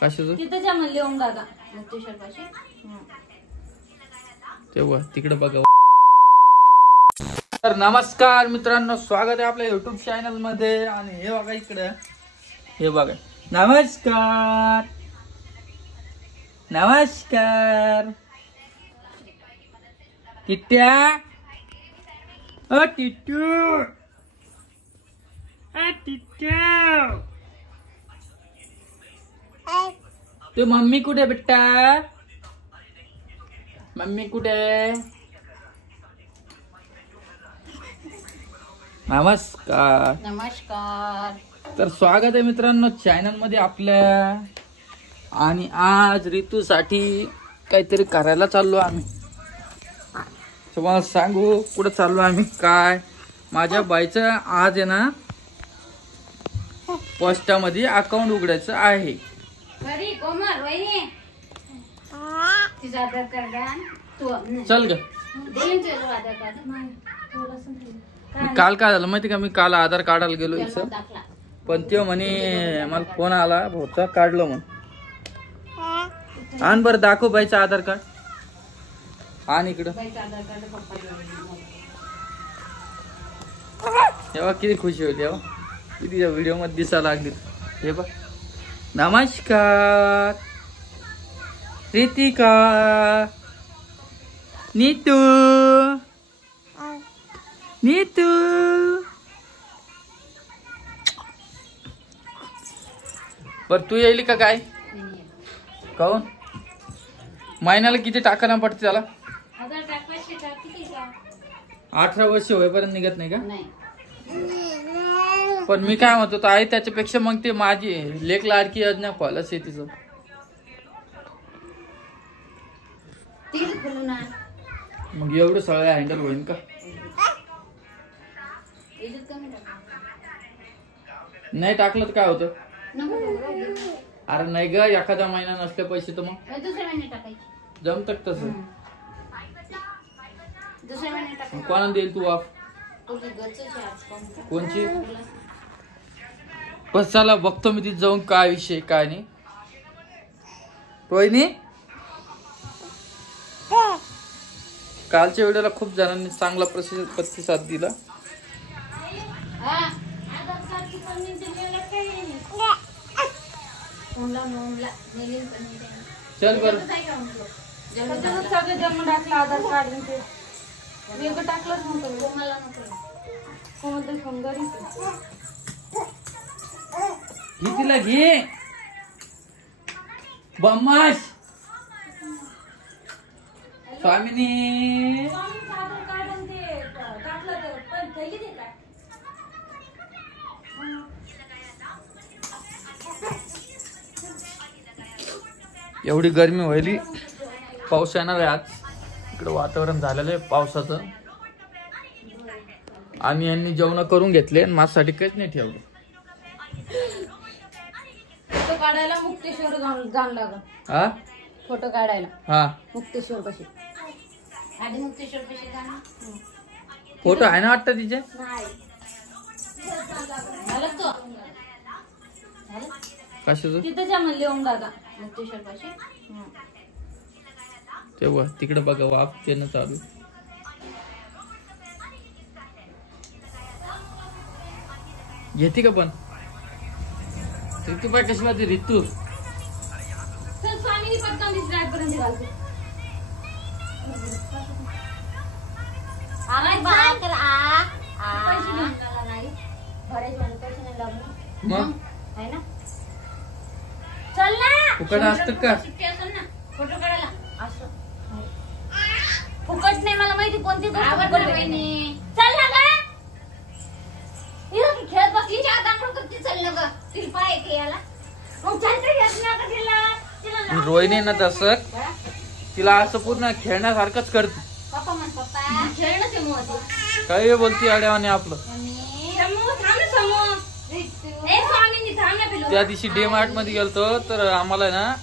कशाचं तिथं म्हणले ओम दादा मुक्तेश्वर पाशी तेव्हा तिकडे बघा. तर नमस्कार मित्रांनो, स्वागत आहे आपल्या युट्यूब चॅनल मध्ये. आणि हे बघा इकडे, हे बघा. नमस्कार नमस्कार टिट्या, ओ टिट्टू, टिट्टू, तू मम्मी कुठे बेटा? मम्मी कुठे? नमस्कार नमस्कार. तर स्वागत आहे मित्रांनो चॅनल मध्ये आपल्या. आणि आज ऋतूसाठी काहीतरी करायला चाललो आम्ही. तुम्हाला सांगू कुठं चाललो आम्ही काय. माझ्या बाईचं आज आहे ना पोस्टामध्ये अकाउंट उघडायचं आहे. कोमल वहिनी तिचा आधार कार्ड चल ग. काल काय झालं माहिती का, मी काल आधार कार्डाला गेलो इथं, पण ते म्हणे मला फोन आला भाऊचा काढलं म्हण. आण बरं दाखव बाईचं आधार कार्ड. आण इकडं. तेव्हा किती खुशी होती, तेव्हा किती व्हिडिओ मध्ये दिसायला लागली. हे बघ. नमस्कार रितिका, नीतू, नीतू. बर तू येईल का काय? काऊन महिन्याला किती टाकायला पडते त्याला? 18 वर्ष होईपर्यंत निघत नाही का? पण मी काय म्हणतो ताई, त्याच्यापेक्षा मग ते माझी लेक लाडकी योजना फॉलच आहे तिचं. मग एवढं सगळं हँडल होईल का? नाही टाकलं तर काय होतं? अरे नाही ग, एखादा महिना नसले पैसे तर मग जमत तसं. कोणाला देईल तू आप? कोणची? बस चला बघतो मी तिथे जाऊन काय विषय काय नाही. रोहिणी, कालच्या व्हिडिओला खूप जणांनी चांगला प्रतिसाद दिला. चल बर. सगळं जन्म टाकलं आधार कार्ड वेगळं टाकलंच नव्हतं. कोणाला कोणतं सुंदर घे तिला घे बम्माश. स्वामिनी एवढी गरमी व्हायली. पाऊस येणार आहे आज. इकडे वातावरण झालेलं आहे पावसाचं. आम्ही यांनी जेवण करून घेतले आणि माझ्यासाठी काहीच नाही ठेवलं. फोटो काढायला मुक्तेश्वर जाण लागल. हा फोटो काढायला हा मुक्तेश्वर पाशी. आधी मुक्तेश्वर पाशी जाणार. फोटो आहे ना वाटतं तिचे? कशाचं? तिथं म्हणले ओम दादा मुक्तेश्वर पाशी. तेव्हा तिकडे बघा वाफ त्यानं चालू. घेते का पण? ऋतू बाय कशी वाटते ऋतू? स्वामीनी पटकन पर्यंत घालते. मग चल ना. फुकट असतं का? फोटो काढायला असं फुकट नाही. मला माहिती कोणती चल ना ग. खेळत बसली चल ना ग. तिला पाय येते याला. रोहिणी ना तसं तिला असं पूर्ण खेळण्यासारखंच करते. पप्पा म्हण पप्पा खेळणंच आहे. काय बोलती आड्यावाने आपलं. त्या दिवशी डी मार्ट मध्ये गेलतो तर आम्हाला ना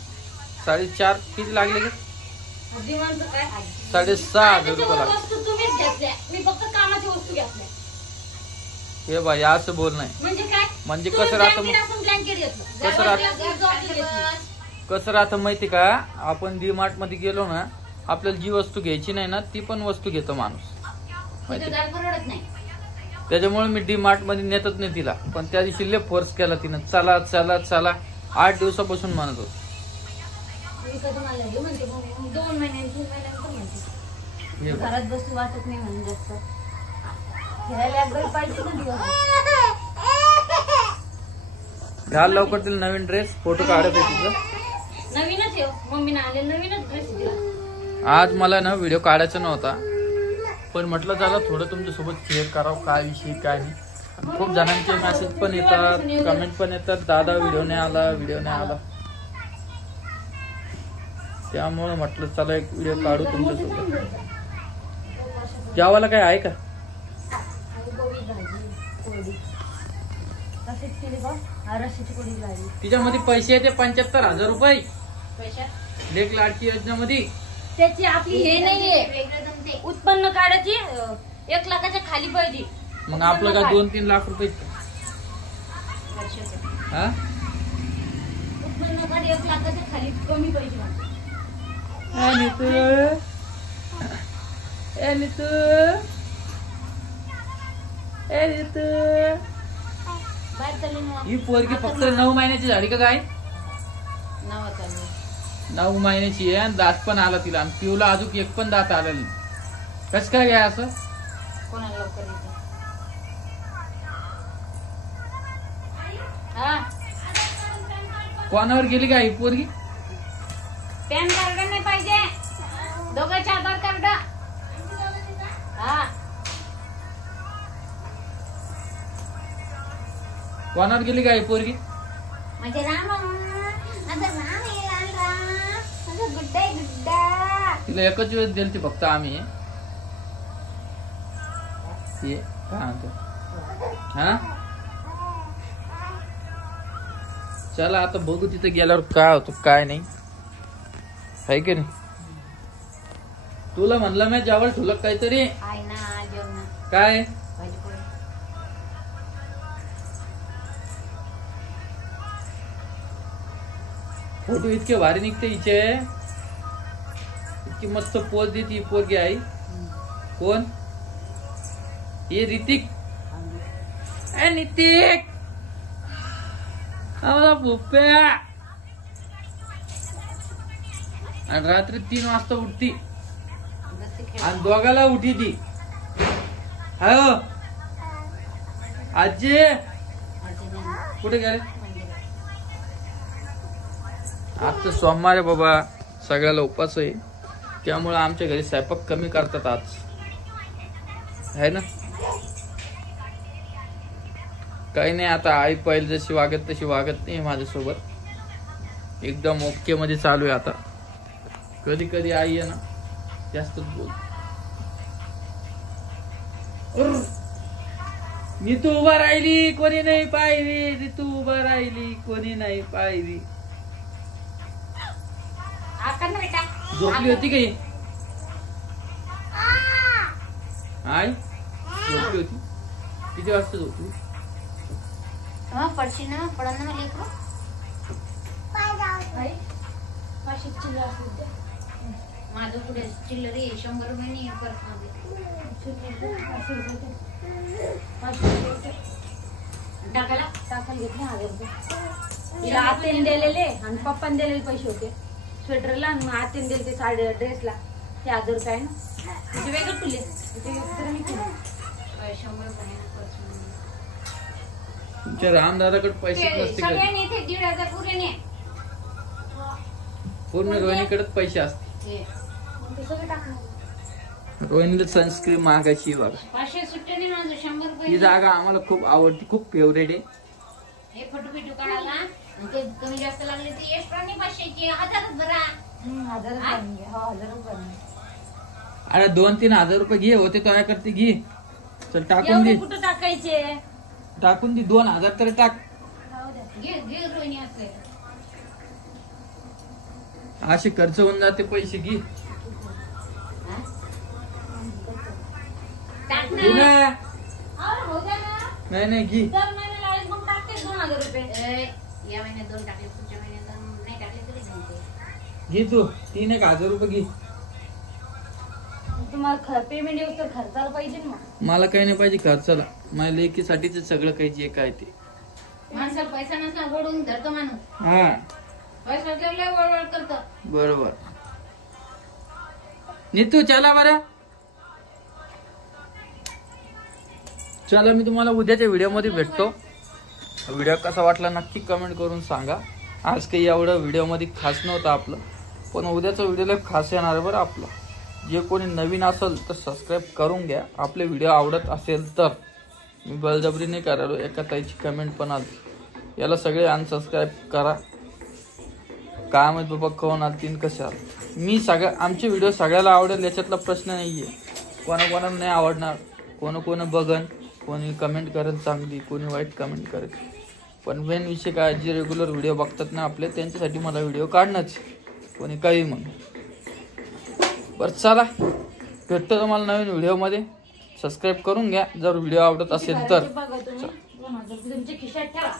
4.5 किती लागले का? 6,500 रुपये लागले. तुम्हीच घेतल्या. मी फक्त कामाची वस्तू घेतल्या. हे बाई असं बोल नाही. म्हणजे काय? म्हणजे कसं राहतं कसं राहतं माहिती का, आपण डी मार्ट मध्ये गेलो ना, आपल्याला जी वस्तू घ्यायची नाही ना ती पण वस्तू घेतो माणूस माहिती. त्याच्यामुळे मी डी मार्ट मध्ये नेतच नाही तिला. पण त्या दिवशी लय फोर्स केला तिनं, चला चला चला 8 दिवसापासून म्हणत होत. घरात बसू वाटत नाही म्हणून जास्त फिरायला पाहिजे ना. घाल लवकर तिला नवीन ड्रेस, फोटो काढत आहे तिचं. नवीनच आहे मम्मीने आले, नवीनच ड्रेस दिला. आज मला ना व्हिडिओ काढायचा नव्हता, पण म्हटलं चला थोडं तुमच्यासोबत शेअर करावं काय विषय काय नाही. खूप जणांचे मेसेज पण येतात, कमेंट पण येतात, दादा व्हिडिओ नाही आला, व्हिडिओ नाही आला. त्यामुळे म्हटलं चला एक व्हिडिओ काढू तुमच्यासोबत. जेवायला काय आहे का? तिच्यामध्ये पैसे येते 75,000 रुपये लेक लाडकी योजनेमध्ये. त्याची आपली हे नाहीये उत्पन्न काढायची 1 लाखाच्या खाली पाहिजे. मग आपलं काय 2-3 लाख रुपये हा उत्पन्न काढ 1 लाखाच्या खाली कमी पाहिजे. ही पोरगी फक्त 9 महिन्याची झाली का काय? 9 महिन्याची आहे आणि दात पण आला तिला. आणि पिऊला अजून एक पण दात आला नाही. कसं काय काय असं? कोणाला लवकर कोणावर गेली का ही पोरगी? पॅन कार्ड नाही पाहिजे, दोघांचे आधार कार्ड. कोणावर गेली का ही पोरगी? म्हणजे गुड्डा तिला एकच वेळेस दिली फक्त आम्ही. काय म्हणतो हा, चला आता बघू तिथे गेल्यावर काय होतं काय नाही, आहे की नाही. तुला म्हणलं मी जेवण ठुलक काहीतरी काय. फोटो इतके भारी निघते हिचे, इतकी मस्त पोज देते ही पोरगी आई. कोण ये? ऋतिक. नितिक भोप्या. आणि रात्री 3 वाजता उठती आणि दोघाला उठी ती. हो आजी कुठे गेले? आज तर सोमवार आहे बाबा, सगळ्याला उपास आहे. त्यामुळे आमच्या घरी स्वयंपाक कमी करतात आज, है ना. काही नाही, आता आई पहिले जशी वागत तशी वागत नाही माझ्यासोबत. एकदम ओके मध्ये चालू आहे आता. कधी कधी आई आहे ना जास्तच बोल. ऋतू उभा राहिली कोणी नाही पाहिली, ऋतू उभा राहिली कोणी नाही पाहिली. झोपली होती काही? आई झोपली होती. किती वाजता झोपली? पडशी ना पडा ना लेकरू. माझं पुढे चिल्लरी 100 रुपये नाही परत टाकायला घेतले 1000 रुपये. तिला आत्याने दिलेले आणि पप्पाने दिलेले पैसे होते स्वेटरला, आणि मग आत्याने दिले ते साडे ड्रेसला ते 1000 रुपये आहे ना. तिथे वेगळं तुले 100 रुपये. तुमच्या रामदादाकडे पैसे नसते, सगळ्यांनी इथे 1,500 पुरे नाही, पूर्ण रोहिणीकडेच पैसे असते. रोहिणीला सनस्क्रीन मागायची बघा. 500 सुट्टे नाही माझं 100 रुपये. ही जागा आम्हाला खूप आवडती, खूप फेवरेट आहे. हे फोटो बिटू काढायला ते कमी जास्त लागले ते एक्स्ट्रा नाही 500ची 1000 भरा. 1000 रुपये. अरे 2-3 हजार रुपये घे, होते तो करते घे. चल टाकून दे. कुठं टाकायचे? टाकून दे 2000 तरी टाक. घे घे रोहिणी असले असे खर्च होऊन जाते पैसे. घे टाक ना. हो द्या ना. नाही घे. दर महिन्याला आले मग टाकते 2000 रुपये. या महिन्यात 2 टाकले, पुढच्या महिन्यात नाही टाकले तरी जमते. घे तू 3-1000 रुपये घे. तुम्हाला पेमेंट येऊ तर खर्चाला पाहिजे ना मग. मला काही नाही पाहिजे खर्चाला. माझ्या लेकीसाठीच सगळं काही जे काय ते. माणसाला पैसा नसला ओढून धरतो माणूस. हा पैसा असल्यावर वळवळ करतो. बरोबर. नीतू चला बरं. चला मी तुम्हाला उद्याच्या व्हिडिओ मध्ये भेटतो. व्हिडिओ कसा वाटला नक्की कमेंट करून सांगा. आज काही एवढं व्हिडिओ मध्ये खास नव्हतं आपलं, पण उद्याचा व्हिडिओला खास येणार आहे बरं आपलं. जे कोणी नवीन असेल तर सबस्क्राईब करून घ्या. आपले व्हिडिओ आवडत असेल तर. मी बळजबरी नाही करायलो. एका ताईची कमेंट पण आली, याला सगळे अनसबस्क्राईब करा. काय माहित बाबा कोण आलतीन कशा. मी आमचे व्हिडिओ सगळ्याला आवडेल याच्यातला प्रश्न नाहीये. कोणाकोणाला नाही आवडणार, कोण बघन, कोणी कमेंट करेल चांगली, कोणी वाईट कमेंट करेल. पण मेन विषय काय, जे रेग्युलर व्हिडिओ बघतात ना आपले त्यांच्यासाठी मला व्हिडिओ काढणंच. कोणी काही म्हण. बरं चला भेटतो तुम्हाला नवीन व्हिडिओमध्ये. सबस्क्राईब करून घ्या जर व्हिडिओ आवडत असेल तर. बघा तुम्ही 2000 रुपये तुमच्या खिशात ठेवा.